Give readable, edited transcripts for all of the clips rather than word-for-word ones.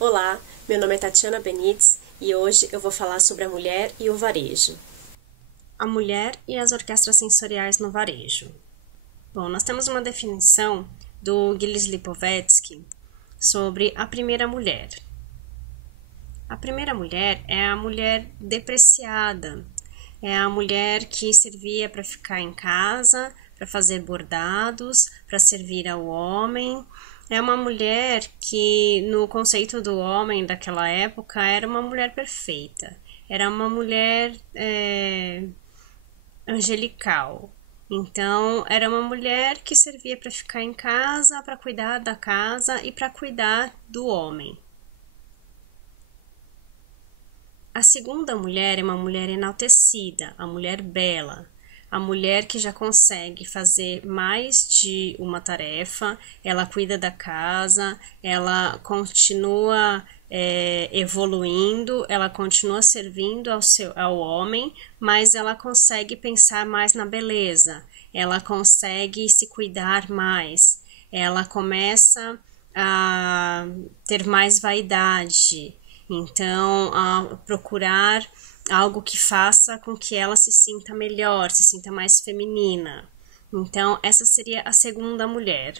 Olá, meu nome é Tatiana Benites e hoje eu vou falar sobre a mulher e o varejo. A mulher e as orquestras sensoriais no varejo. Bom, nós temos uma definição do Gilles Lipovetsky sobre a primeira mulher. A primeira mulher é a mulher depreciada, é a mulher que servia para ficar em casa, para fazer bordados, para servir ao homem. É uma mulher que, no conceito do homem daquela época, era uma mulher perfeita. Era uma mulher angelical. Então, era uma mulher que servia para ficar em casa, para cuidar da casa e para cuidar do homem. A segunda mulher é uma mulher enaltecida, a mulher bela, a mulher que já consegue fazer mais de uma tarefa, ela cuida da casa, ela continua evoluindo, ela continua servindo ao homem, mas ela consegue pensar mais na beleza, ela consegue se cuidar mais, ela começa a ter mais vaidade. Então, a procurar algo que faça com que ela se sinta melhor, se sinta mais feminina. Então, essa seria a segunda mulher.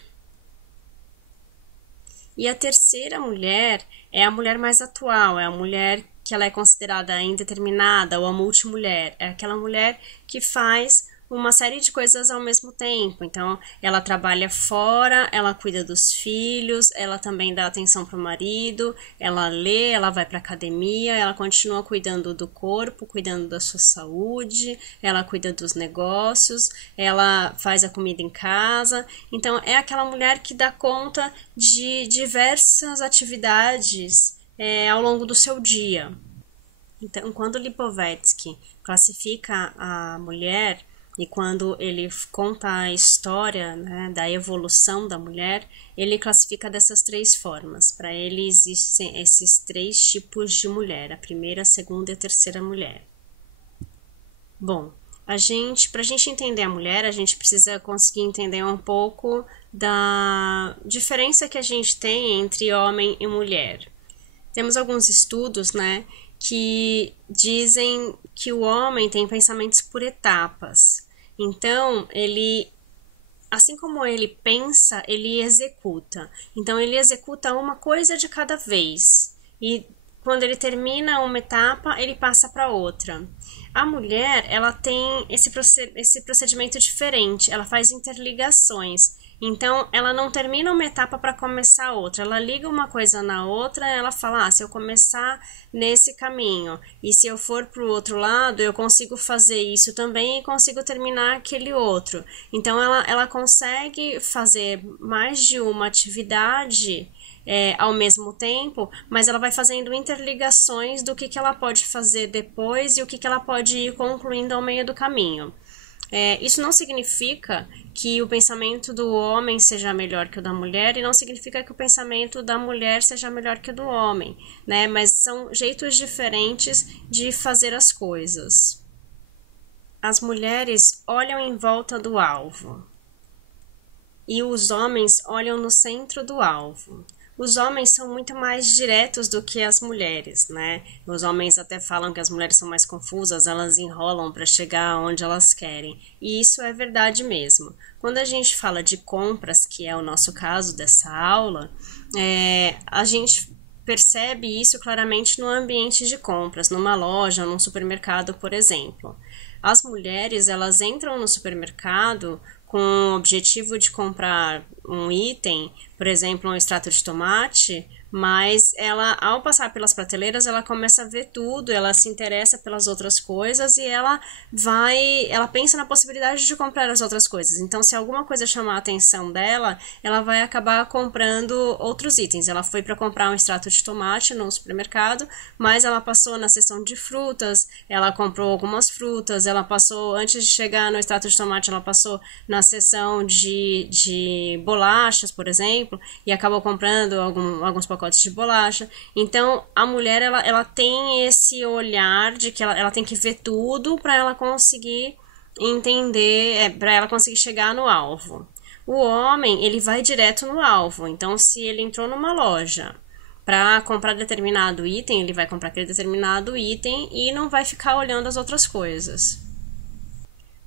E a terceira mulher é a mulher mais atual, é a mulher que ela é considerada indeterminada ou a multimulher. É aquela mulher que faz uma série de coisas ao mesmo tempo. Então, ela trabalha fora, ela cuida dos filhos, ela também dá atenção para o marido, ela lê, ela vai para academia, ela continua cuidando do corpo, cuidando da sua saúde, ela cuida dos negócios, ela faz a comida em casa. Então, é aquela mulher que dá conta de diversas atividades ao longo do seu dia. Então, quando Lipovetsky classifica a mulher, e quando ele conta a história, né, da evolução da mulher, ele classifica dessas três formas. Para ele existem esses três tipos de mulher, a primeira, a segunda e a terceira mulher. Bom, para a gente entender a mulher, a gente precisa conseguir entender um pouco da diferença que a gente tem entre homem e mulher. Temos alguns estudos, né, que dizem que o homem tem pensamentos por etapas. Então, assim como ele pensa, ele executa. Então, ele executa uma coisa de cada vez. E quando ele termina uma etapa, ele passa para outra. A mulher, ela tem esse procedimento diferente. Ela faz interligações. Então, ela não termina uma etapa para começar outra. Ela liga uma coisa na outra, ela fala, se eu começar nesse caminho e se eu for para o outro lado, eu consigo fazer isso também e consigo terminar aquele outro. Então, ela consegue fazer mais de uma atividade ao mesmo tempo, mas ela vai fazendo interligações do que ela pode fazer depois e o que ela pode ir concluindo ao meio do caminho. Isso não significa que o pensamento do homem seja melhor que o da mulher e não significa que o pensamento da mulher seja melhor que o do homem, né? Mas são jeitos diferentes de fazer as coisas. As mulheres olham em volta do alvo e os homens olham no centro do alvo. Os homens são muito mais diretos do que as mulheres, né? Os homens até falam que as mulheres são mais confusas, elas enrolam para chegar onde elas querem. E isso é verdade mesmo. Quando a gente fala de compras, que é o nosso caso dessa aula, a gente percebe isso claramente no ambiente de compras, numa loja, num supermercado, por exemplo. As mulheres, elas entram no supermercado com o objetivo de comprar um item, por exemplo, um extrato de tomate, mas ela, ao passar pelas prateleiras, ela começa a ver tudo, ela se interessa pelas outras coisas e ela pensa na possibilidade de comprar as outras coisas. Então, se alguma coisa chamar a atenção dela, ela vai acabar comprando outros itens. Ela foi para comprar um extrato de tomate no supermercado, mas ela passou na seção de frutas, ela comprou algumas frutas, ela passou, antes de chegar no extrato de tomate, ela passou na seção de bolachas, por exemplo, e acabou comprando alguns pacotes de bolacha. Então, a mulher, ela tem esse olhar de que ela tem que ver tudo para ela conseguir entender, para ela conseguir chegar no alvo. O homem, ele vai direto no alvo. Então, se ele entrou numa loja para comprar determinado item, ele vai comprar aquele determinado item e não vai ficar olhando as outras coisas.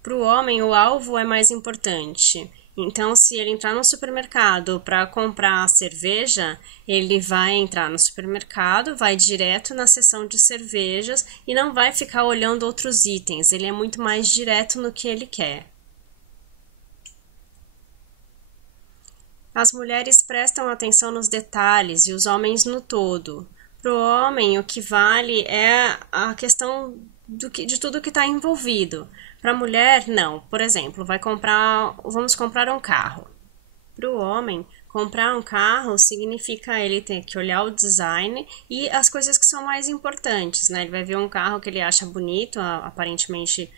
Para o homem, o alvo é mais importante. Então, se ele entrar no supermercado para comprar cerveja, ele vai entrar no supermercado, vai direto na seção de cervejas e não vai ficar olhando outros itens. Ele é muito mais direto no que ele quer. As mulheres prestam atenção nos detalhes e os homens no todo. Para o homem, o que vale é a questão de tudo que está envolvido. Para a mulher, não. Por exemplo, vamos comprar um carro. Para o homem, comprar um carro significa ele ter que olhar o design e as coisas que são mais importantes, né? Ele vai ver um carro que ele acha bonito, aparentemente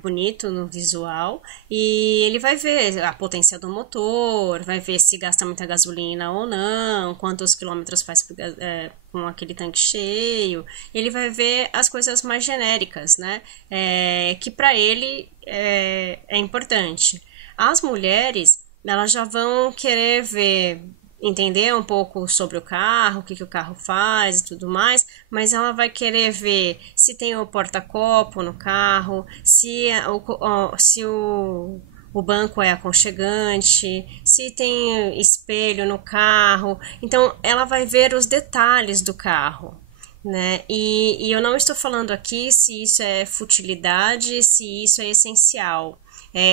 bonito no visual, e ele vai ver a potência do motor, vai ver se gasta muita gasolina ou não, quantos quilômetros faz com aquele tanque cheio. Ele vai ver as coisas mais genéricas, né? Que para ele é importante. As mulheres, elas já vão querer entender um pouco sobre o carro, o que o carro faz e tudo mais, mas ela vai querer ver se tem o porta-copo no carro, se o banco é aconchegante, se tem espelho no carro. Então, ela vai ver os detalhes do carro, né? E eu não estou falando aqui se isso é futilidade, se isso é essencial.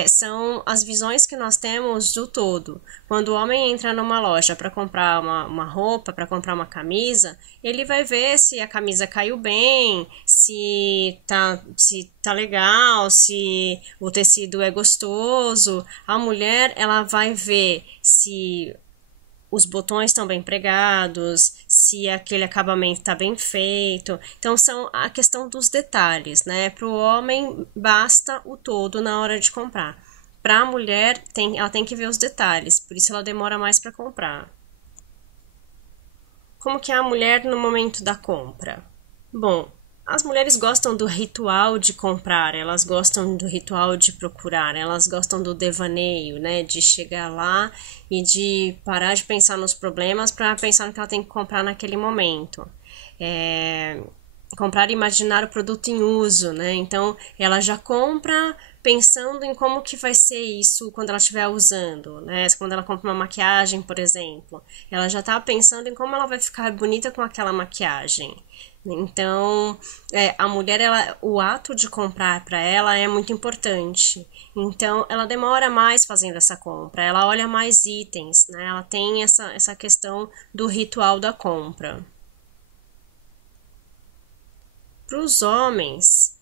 São as visões que nós temos do todo. Quando o homem entra numa loja para comprar uma roupa, para comprar uma camisa, ele vai ver se a camisa caiu bem, se tá legal, se o tecido é gostoso. A mulher, ela vai ver se os botões estão bem pregados, se aquele acabamento está bem feito. Então, são a questão dos detalhes, né? Para o homem, basta o todo na hora de comprar. Para a mulher, ela tem que ver os detalhes, por isso ela demora mais para comprar. Como que é a mulher no momento da compra? Bom, as mulheres gostam do ritual de comprar, elas gostam do ritual de procurar, elas gostam do devaneio, né? De chegar lá e de parar de pensar nos problemas para pensar no que ela tem que comprar naquele momento. Comprar e imaginar o produto em uso, né? Então, ela já compra pensando em como que vai ser isso quando ela estiver usando, né? Quando ela compra uma maquiagem, por exemplo, ela já está pensando em como ela vai ficar bonita com aquela maquiagem. Então, a mulher, o ato de comprar para ela é muito importante. Então, ela demora mais fazendo essa compra, ela olha mais itens, né? Ela tem essa questão do ritual da compra. Para os homens,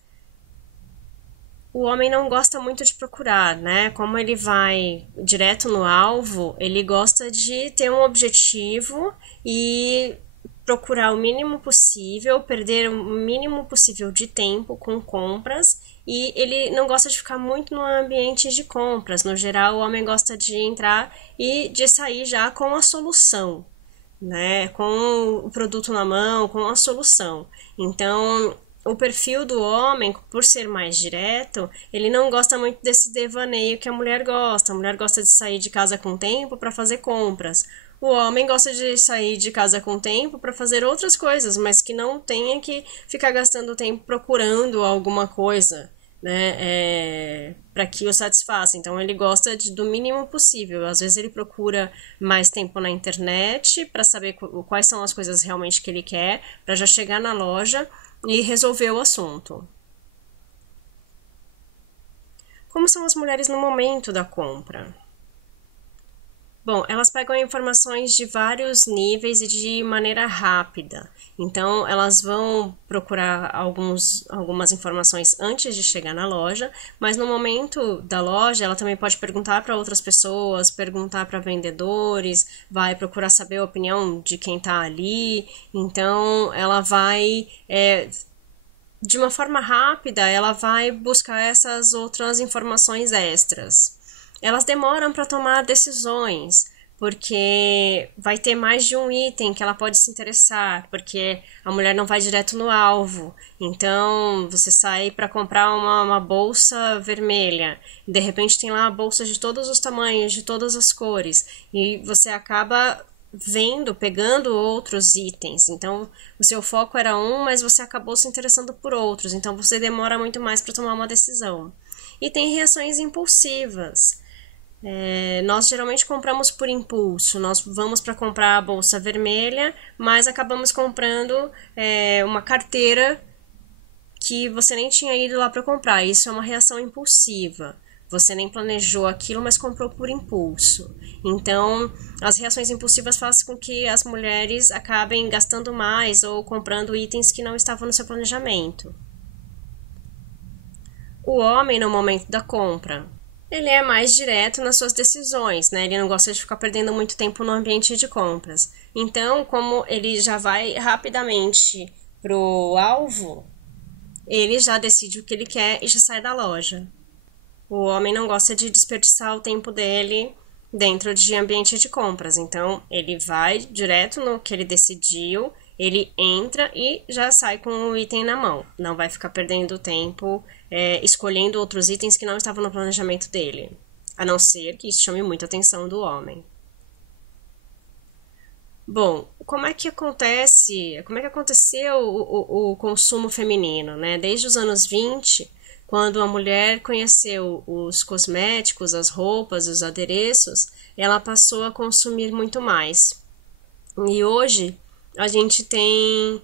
o homem não gosta muito de procurar, né? Como ele vai direto no alvo, ele gosta de ter um objetivo e procurar o mínimo possível, perder o mínimo possível de tempo com compras, e ele não gosta de ficar muito no ambiente de compras. No geral, o homem gosta de entrar e de sair já com a solução, né? Com o produto na mão, com a solução. Então, o perfil do homem, por ser mais direto, ele não gosta muito desse devaneio que a mulher gosta. A mulher gosta de sair de casa com tempo para fazer compras. O homem gosta de sair de casa com tempo para fazer outras coisas, mas que não tenha que ficar gastando tempo procurando alguma coisa, né, para que o satisfaça. Então, ele gosta do mínimo possível. Às vezes, ele procura mais tempo na internet para saber quais são as coisas realmente que ele quer, para já chegar na loja e resolver o assunto. Como são as mulheres no momento da compra? Bom, elas pegam informações de vários níveis e de maneira rápida. Então, elas vão procurar algumas informações antes de chegar na loja, mas no momento da loja, ela também pode perguntar para outras pessoas, perguntar para vendedores, vai procurar saber a opinião de quem está ali. Então, ela vai, de uma forma rápida, ela vai buscar essas outras informações extras. Elas demoram para tomar decisões, porque vai ter mais de um item que ela pode se interessar, porque a mulher não vai direto no alvo. Então, você sai para comprar uma bolsa vermelha, de repente tem lá bolsas de todos os tamanhos, de todas as cores, e você acaba vendo, pegando outros itens. Então, o seu foco era um, mas você acabou se interessando por outros. Então, você demora muito mais para tomar uma decisão. E tem reações impulsivas. Nós geralmente compramos por impulso. Nós vamos para comprar a bolsa vermelha, mas acabamos comprando uma carteira que você nem tinha ido lá para comprar. Isso é uma reação impulsiva. Você nem planejou aquilo, mas comprou por impulso. Então, as reações impulsivas fazem com que as mulheres acabem gastando mais ou comprando itens que não estavam no seu planejamento. O homem, no momento da compra, ele é mais direto nas suas decisões, né? Ele não gosta de ficar perdendo muito tempo no ambiente de compras. Então, como ele já vai rapidamente pro alvo, ele já decide o que ele quer e já sai da loja. O homem não gosta de desperdiçar o tempo dele dentro de ambiente de compras. Então, ele vai direto no que ele decidiu, ele entra e já sai com o item na mão. Não vai ficar perdendo tempo escolhendo outros itens que não estavam no planejamento dele. A não ser que isso chame muita atenção do homem. Bom, como é que aconteceu o consumo feminino, né? Desde os anos 20, quando a mulher conheceu os cosméticos, as roupas, os adereços, ela passou a consumir muito mais. E hoje a gente tem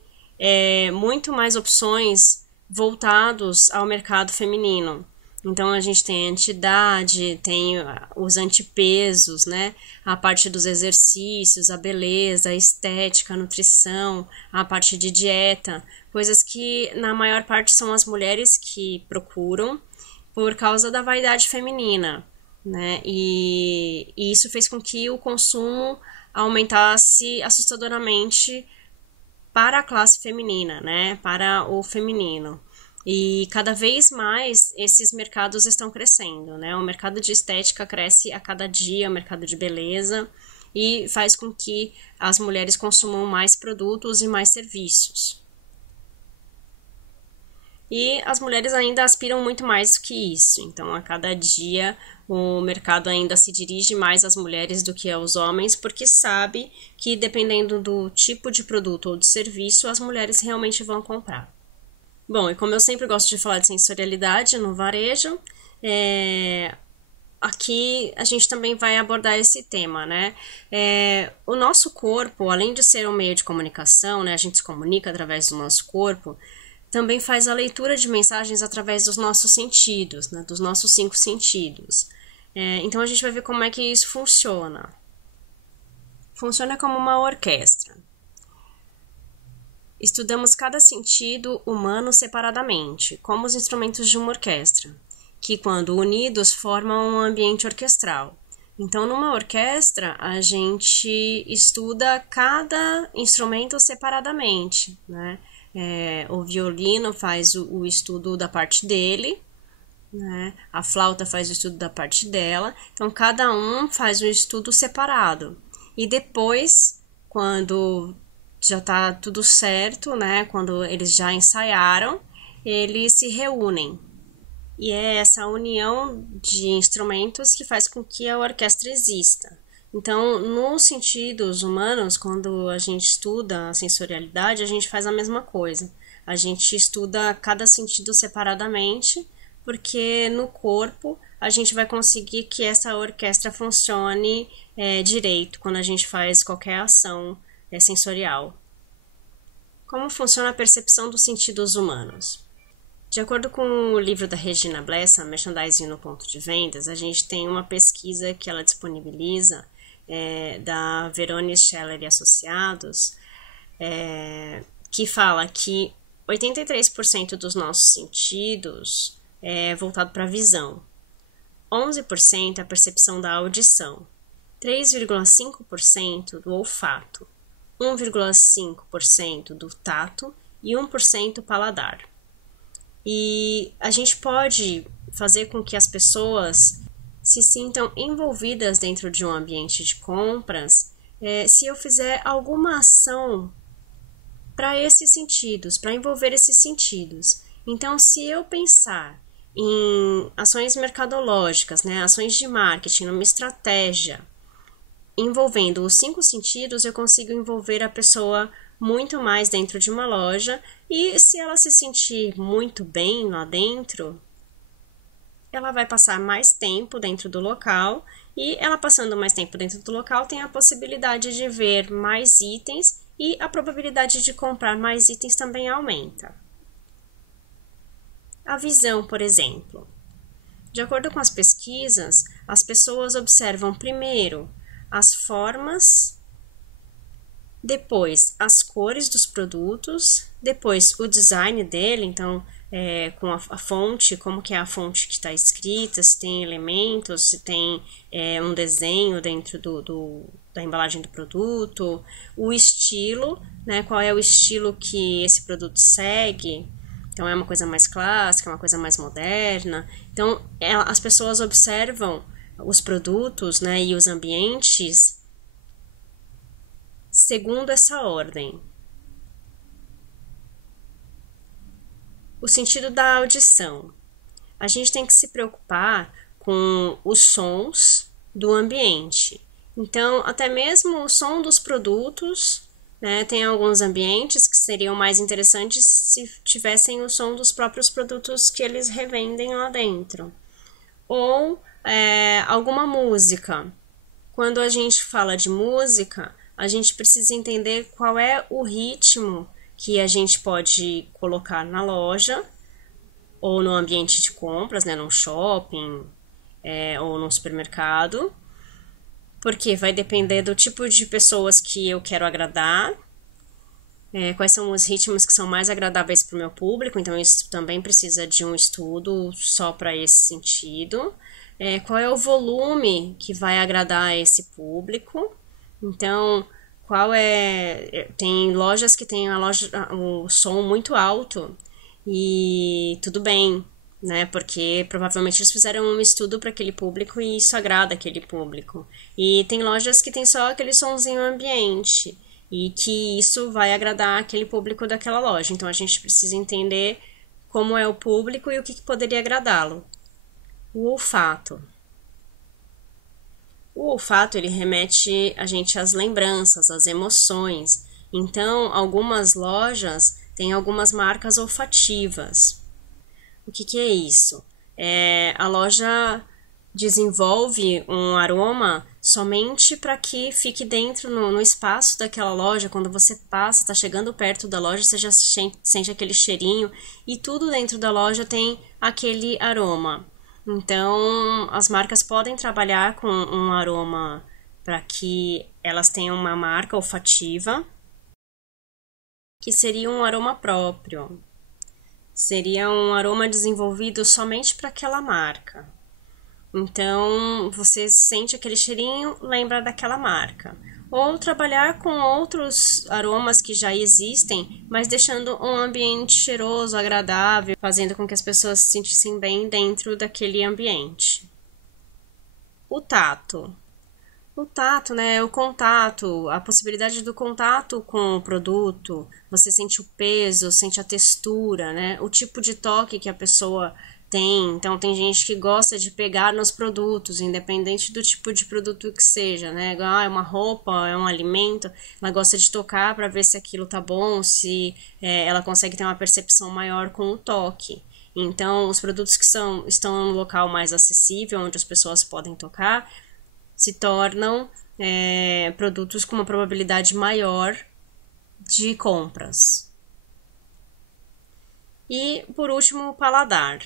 muito mais opções voltados ao mercado feminino. Então a gente tem a entidade, tem os antipesos, né? A parte dos exercícios, a beleza, a estética, a nutrição, a parte de dieta, coisas que na maior parte são as mulheres que procuram por causa da vaidade feminina, né? E isso fez com que o consumo aumentasse assustadoramente para a classe feminina, né? Para o feminino. E cada vez mais esses mercados estão crescendo, né? O mercado de estética cresce a cada dia, o mercado de beleza, e faz com que as mulheres consumam mais produtos e mais serviços. E as mulheres ainda aspiram muito mais do que isso. Então, a cada dia, o mercado ainda se dirige mais às mulheres do que aos homens, porque sabe que, dependendo do tipo de produto ou de serviço, as mulheres realmente vão comprar. Bom, e como eu sempre gosto de falar de sensorialidade no varejo, aqui a gente também vai abordar esse tema, né? O nosso corpo, além de ser um meio de comunicação, né, a gente se comunica através do nosso corpo, também faz a leitura de mensagens através dos nossos sentidos, né, dos nossos 5 sentidos. Então a gente vai ver como é que isso funciona. Funciona como uma orquestra. Estudamos cada sentido humano separadamente, como os instrumentos de uma orquestra, que quando unidos formam um ambiente orquestral. Então, numa orquestra, a gente estuda cada instrumento separadamente, né? O violino faz o estudo da parte dele, né? A flauta faz o estudo da parte dela. Então, cada um faz um estudo separado. E depois, quando já está tudo certo, né? Quando eles já ensaiaram, eles se reúnem. E é essa união de instrumentos que faz com que a orquestra exista. Então, nos sentidos humanos, quando a gente estuda a sensorialidade, a gente faz a mesma coisa. A gente estuda cada sentido separadamente, porque no corpo a gente vai conseguir que essa orquestra funcione direito quando a gente faz qualquer ação sensorial. Como funciona a percepção dos sentidos humanos? De acordo com o livro da Regina Blessa, Merchandising no Ponto de Vendas, a gente tem uma pesquisa que ela disponibiliza da Verone Scheller e Associados, que fala que 83% dos nossos sentidos é voltado para a visão, 11% é a percepção da audição, 3,5% do olfato, 1,5% do tato e 1% paladar. E a gente pode fazer com que as pessoas se sintam envolvidas dentro de um ambiente de compras se eu fizer alguma ação para esses sentidos, para envolver esses sentidos. Então, se eu pensar em ações mercadológicas, né, ações de marketing, numa estratégia, envolvendo os 5 sentidos, eu consigo envolver a pessoa muito mais dentro de uma loja, e se ela se sentir muito bem lá dentro, ela vai passar mais tempo dentro do local, e ela passando mais tempo dentro do local tem a possibilidade de ver mais itens, e a probabilidade de comprar mais itens também aumenta. A visão, por exemplo. De acordo com as pesquisas, as pessoas observam primeiro as formas, depois as cores dos produtos, depois o design dele, então com a fonte, como que é a fonte que está escrita, se tem elementos, se tem um desenho dentro da embalagem do produto, o estilo, né, qual é o estilo que esse produto segue, então é uma coisa mais clássica, uma coisa mais moderna. Então as pessoas observam os produtos, né, e os ambientes segundo essa ordem. O sentido da audição. A gente tem que se preocupar com os sons do ambiente. Então, até mesmo o som dos produtos, né, tem alguns ambientes que seriam mais interessantes se tivessem o som dos próprios produtos que eles revendem lá dentro. Ou alguma música. Quando a gente fala de música, a gente precisa entender qual é o ritmo que a gente pode colocar na loja ou no ambiente de compras, né, num shopping ou num supermercado, porque vai depender do tipo de pessoas que eu quero agradar, quais são os ritmos que são mais agradáveis para o meu público, então isso também precisa de um estudo só para esse sentido. Qual é o volume que vai agradar esse público, então tem lojas que tem o som muito alto e tudo bem, né? Porque provavelmente eles fizeram um estudo para aquele público e isso agrada aquele público. E tem lojas que tem só aquele sonzinho ambiente e que isso vai agradar aquele público daquela loja. Então a gente precisa entender como é o público e o que poderia agradá-lo. O olfato. O olfato, ele remete a gente às lembranças, às emoções. Então, algumas lojas têm algumas marcas olfativas. O que é isso? A loja desenvolve um aroma somente para que fique dentro no espaço daquela loja. Quando você passa, está chegando perto da loja, você já sente aquele cheirinho e tudo dentro da loja tem aquele aroma. Então, as marcas podem trabalhar com um aroma para que elas tenham uma marca olfativa, que seria um aroma próprio. Seria um aroma desenvolvido somente para aquela marca. Então, você sente aquele cheirinho, lembra daquela marca. Ou trabalhar com outros aromas que já existem, mas deixando um ambiente cheiroso, agradável, fazendo com que as pessoas se sentissem bem dentro daquele ambiente. O tato. O tato, né, o contato, a possibilidade do contato com o produto. Você sente o peso, sente a textura, né, o tipo de toque que a pessoa tem. Então tem gente que gosta de pegar nos produtos, independente do tipo de produto que seja, né? É uma roupa, é um alimento, ela gosta de tocar para ver se aquilo tá bom, se ela consegue ter uma percepção maior com o toque. Então, os produtos que estão no local mais acessível, onde as pessoas podem tocar, se tornam produtos com uma probabilidade maior de compras. E, por último, o paladar.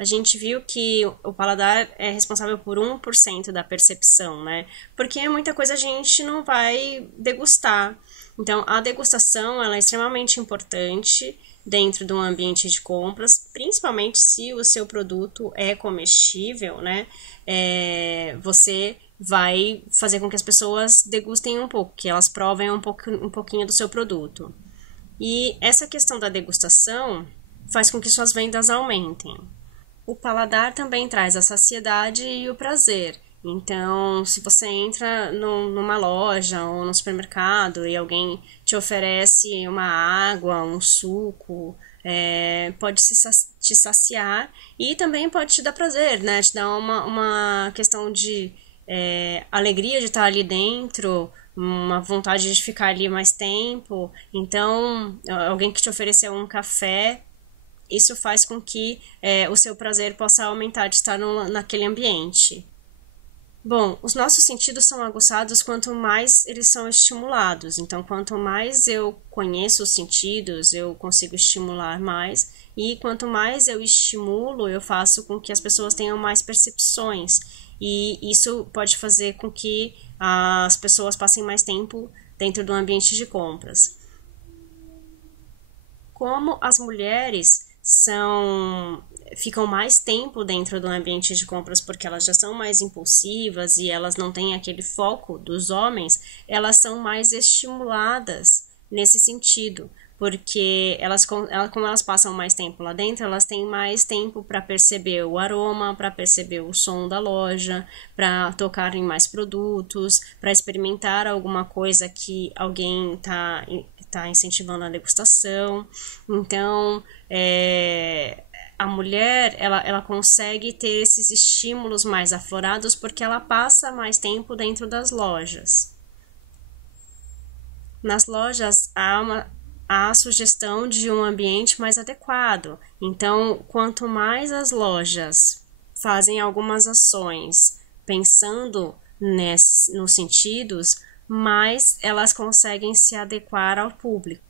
A gente viu que o paladar é responsável por 1% da percepção, né? Porque muita coisa a gente não vai degustar. Então, a degustação ela é extremamente importante dentro de um ambiente de compras, principalmente se o seu produto é comestível, né? Você vai fazer com que as pessoas degustem um pouco, que elas provem um pouquinho do seu produto. E essa questão da degustação faz com que suas vendas aumentem. O paladar também traz a saciedade e o prazer. Então, se você entra numa loja ou no supermercado e alguém te oferece uma água, um suco, pode te saciar e também pode te dar prazer, né? Te dar uma questão de alegria de estar ali dentro, uma vontade de ficar ali mais tempo. Então, alguém que te ofereceu um café, isso faz com que o seu prazer possa aumentar de estar naquele ambiente. Bom, os nossos sentidos são aguçados quanto mais eles são estimulados. Então, quanto mais eu conheço os sentidos, eu consigo estimular mais. E quanto mais eu estimulo, eu faço com que as pessoas tenham mais percepções. E isso pode fazer com que as pessoas passem mais tempo dentro do ambiente de compras. Como as mulheres ficam mais tempo dentro do ambiente de compras porque elas já são mais impulsivas e elas não têm aquele foco dos homens, elas são mais estimuladas nesse sentido, porque como elas passam mais tempo lá dentro, elas têm mais tempo para perceber o aroma, para perceber o som da loja, para tocar em mais produtos, para experimentar alguma coisa que alguém está incentivando a degustação. Então, a mulher ela consegue ter esses estímulos mais aflorados porque ela passa mais tempo dentro das lojas. Nas lojas há a sugestão de um ambiente mais adequado. Então, quanto mais as lojas fazem algumas ações pensando nos sentidos, mais elas conseguem se adequar ao público.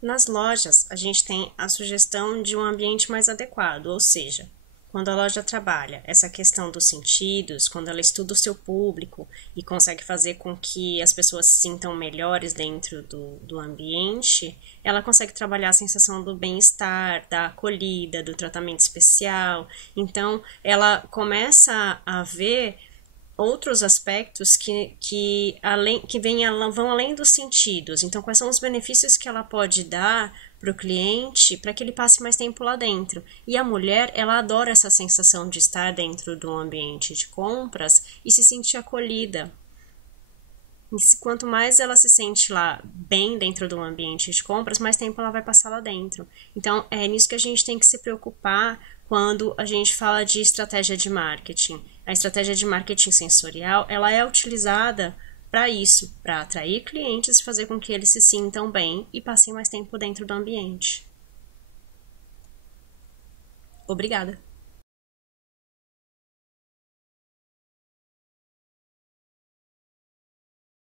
Nas lojas, a gente tem a sugestão de um ambiente mais adequado, ou seja, quando a loja trabalha essa questão dos sentidos, quando ela estuda o seu público e consegue fazer com que as pessoas se sintam melhores dentro do ambiente, ela consegue trabalhar a sensação do bem-estar, da acolhida, do tratamento especial. Então, ela começa a ver outros aspectos que vão além dos sentidos. Então, quais são os benefícios que ela pode dar para o cliente para que ele passe mais tempo lá dentro? E a mulher, ela adora essa sensação de estar dentro de um ambiente de compras e se sentir acolhida. E quanto mais ela se sente lá bem dentro de um ambiente de compras, mais tempo ela vai passar lá dentro. Então, é nisso que a gente tem que se preocupar quando a gente fala de estratégia de marketing. A estratégia de marketing sensorial, ela é utilizada para isso, para atrair clientes e fazer com que eles se sintam bem e passem mais tempo dentro do ambiente. Obrigada!